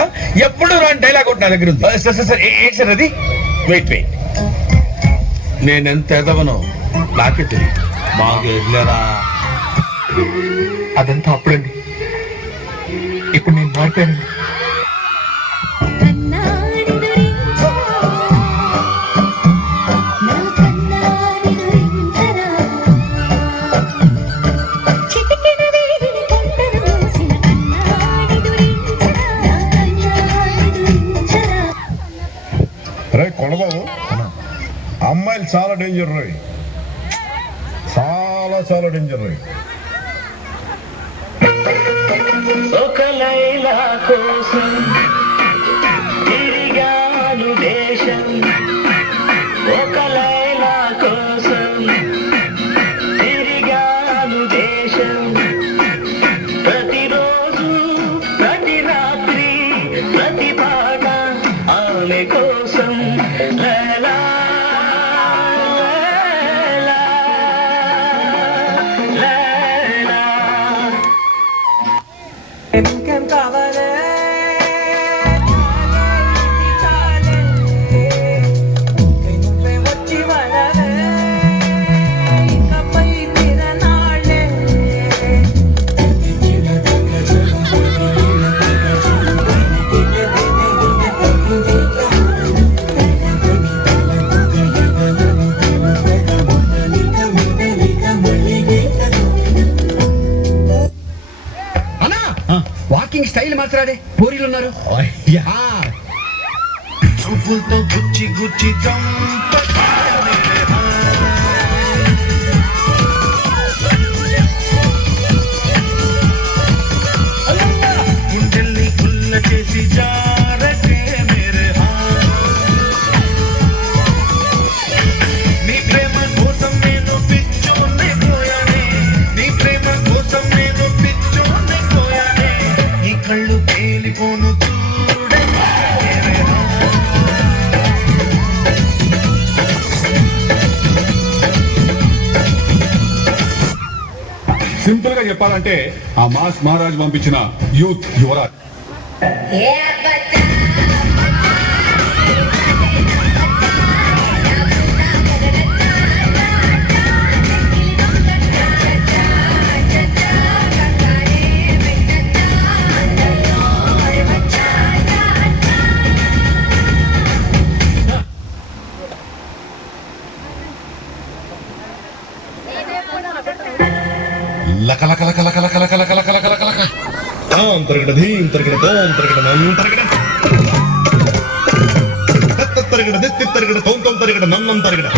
తెలుసా? ఎప్పుడు రాని డైలాగ్ ఒకటి నా దగ్గర ఉంది. సార్ ఏంటి సార్ అది? వెయిట్ నేనెంత ఎదవనో నాకే తెలియదు. బాగా ఎడ్లేరా. అదంతా అప్పుడండి. ఇప్పుడు నేను మారిపోయానండి. రే కొడబాబు, అమ్మాయిలు చాలా డేంజర్ రోయ్, చాలా చాలా డేంజర్ రోయ్. ఒక లైలా కోసం తిరిగాను దేశం, ఒక లైలా కోసం తిరిగాను దేశం. ప్రతిరోజు ప్రతి రాత్రి ప్రతి పాట ఆమె కోసం. లైలా ఇంకేం కావాలే? నువ్వే వచ్చి వలవే ఇకపై తిరనాళ్ళే. వాకింగ్ స్టైల్ మాత్రాడే పూరీలు ఉన్నారు. చూపులతో గుచ్చి గుచ్చి గుండెల్ని గుల్ల చేసి జారకే మేరే నీ ప్రేమ కోసం నేను పిచ్చోనే పోయానే, నీ ప్రేమ కోసం నేను పిచ్చోనే పోయానే. నీ కళ్ళు పేలిపోను చూడే మేరే సింపుల్ గా చెప్పాలంటే ఆ మాస్ మహారాజ్ పంపించిన యూత్ యువరాజ్. లక లక లక లక లక లక లక లక లక లక లక తాం తరగడ ధీం తరగడ తోం తరగడ నన్ను తరగడ తత్త తరగడ దిత్తి తరగడ తోం తోం తరగడ నన్నం తరగడ